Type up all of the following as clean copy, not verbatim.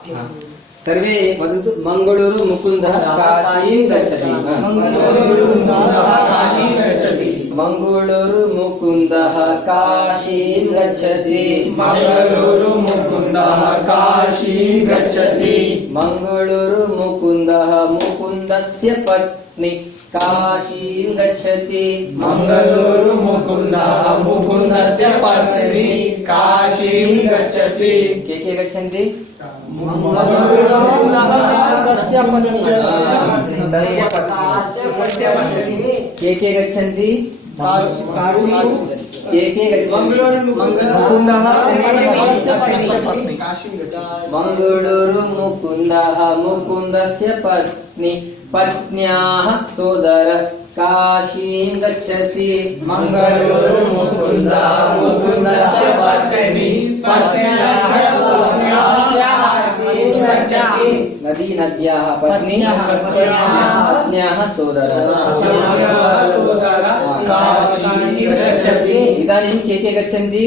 सर्वे वदन्तु मंगलूरु मुकुंदः काशीं गच्छति। मंगलूरु मुकुंदः काशीं गच्छति। मंगलूरु मुकुंदः काशीं गच्छति। मंगलूरु मुकुंदः मुकुंदस्य पत्नी काशीं गच्छति। मंगलूरु मुकुंदः मुकुंदस्य पत्नी काशीं गच्छति। के गच्छन्ति? के गच्छन्ति? मंगलूरु मुकुंदः मुकुंदस्य पत्नी पत्न्याः सोदर काशीं गच्छति। मंगलूरु मुकुंदः मुकुंदस्य पत्नी पत्न्याः नदी नद्याः पत्नी पत्न्याः सोदर काशीं गच्छति। इदानीं के गच्छन्ति?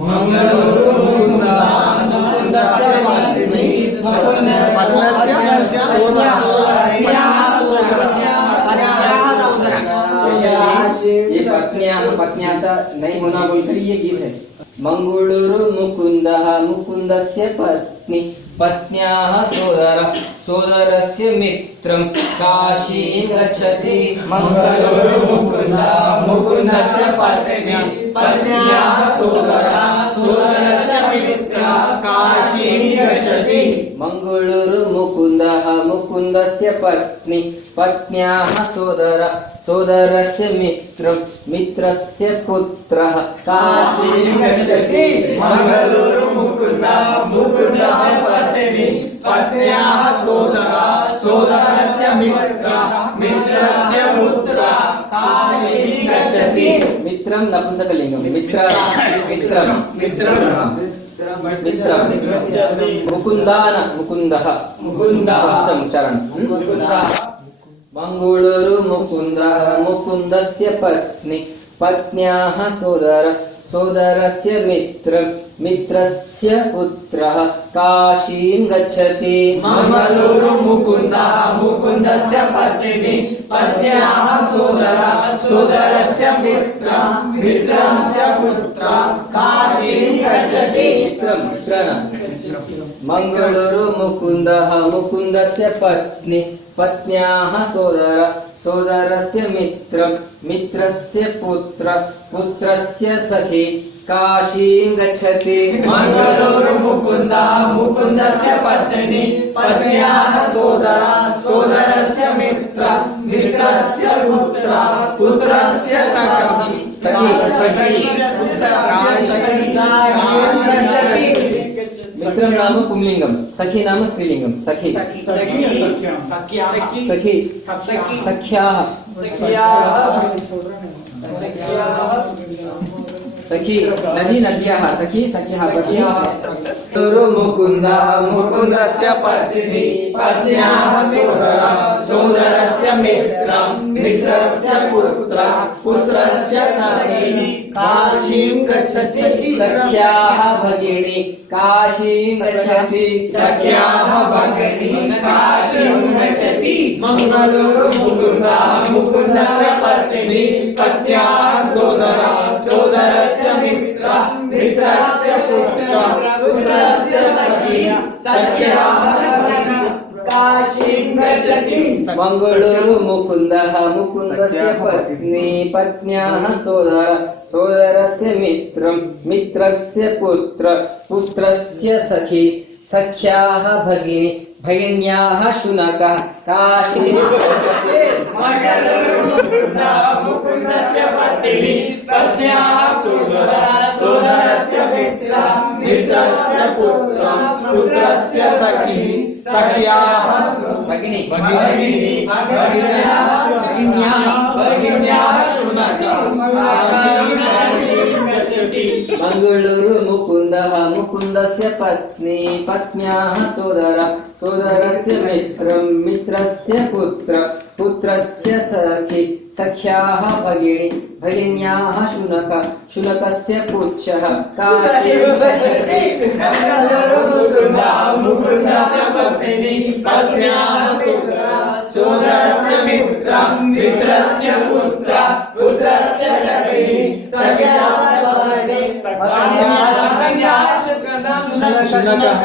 मंगलूरु मुकुंदः मुकुंदस्य पत्नी ये पत्नियां सा नहीं होना बोलकर ये गीत है। मंगलूरु मुकुंदः मुकुंदस्य पत्नी पत्न्याः सोदर सोदरस्य मित्रं काशीं गच्छति। मंगलूरु मुकुंदः मुकुंदस्य पत्नी पत्न्याः सोदर सोदरस्य मित्रं काशीं गच्छति। मंगलूरु मुकुंदः मुकुंदस्य पत्नी पत्न्याः सोदर सोदरस्य मित्रं मित्रस्य पुत्रः काशीं गच्छति। मंगलूरु मुकुंदः मुकुंदस्य पत्नी पत्न्याः सोदर सोदरस्य मित्रं मित्रस्य पुत्रः काशीं गच्छति। मित्रं नपुंसकलिंगं मित्रं मुकुंदान मुकुंदः चरण मंगलूरु मुकुंदः मुकुंदस्य पत्नी पत्न्याः सोदर सोदरस्य मित्रं मित्रस्य पुत्रः काशीं गच्छति। मंगलूरु मुकुंदः मुकुंदस्य पत्नी पत्न्याः सोदर सोदरस्य मित्रं मित्रस्य पुत्रः काशीं गच्छति। मंगलूरु मुकुंदः मुकुंदस्य पत्नी पत्न्याः सोदर सोदरस्य मित्रं मित्रस्य पुत्र पुत्रस्य सखी काशीं गच्छति। मंगलूरु मुकुंदः मुकुंदस्य पत्नी पत्न्याः सोदर सोदरस्य मित्रं मित्रस्य पुत्र पुत्रस्य सखी मित्रं नाम पुंलिंगम सखी नाम स्त्रीलिंगम सखी सख्याः सखी नदी नद्याः सखी सख्याः पत्न्याः। मंगलूरु मुकुंदः मुकुंदस्य पत्नी पत्न्याः सोदर सोदरस्य मित्रं मित्रस्य पुत्र पुत्रस्य सखी काशीं गच्छति। सख्याः भगिनी काशीं गच्छति। सख्याः भगिनी काशीं गच्छति। मंगलूरु मुकुंदः मुकुंदस्य पत्नी पत्न्याः सोदर सोदरस्य मित्रं मित्रस्य पुत्र पुत्रस्य सखी सख्याः काशीं गच्छति। मंगलूरु मुकुंदः मुकुंदस्य पत्नी पत्न्याः सोदर सोदरस्य मित्रं मित्रस्य पुत्र पुत्रस्य सखी सख्याः भगिनी भगिन्याः शुनकः काशीं गच्छति। मंगलूरु मुकुंदः मुकुंदस्य पत्नी पत्न्याः सोदर सोदरस्य मित्रं मित्रस्य पुत्र पुत्रस्य सखी सख्याः भगिनी भगिन्याः शुनकः मंगलूरु मुकुंदः मुकुंदस्य पत्नी पत्न्याः सोदर सोदरस्य मित्रं मित्रस्य पुत्र पुत्रस्य सखी सख्याः भगिनी भगिन्याः शुनकः शुनकस्य पुच्छः काशीं गच्छति। मंगलूरु मुकुंदः मित्रं मित्रस्य पुत्र पुत्रस्य सखी सख्या सपत्नी पत्न्याः शुनकः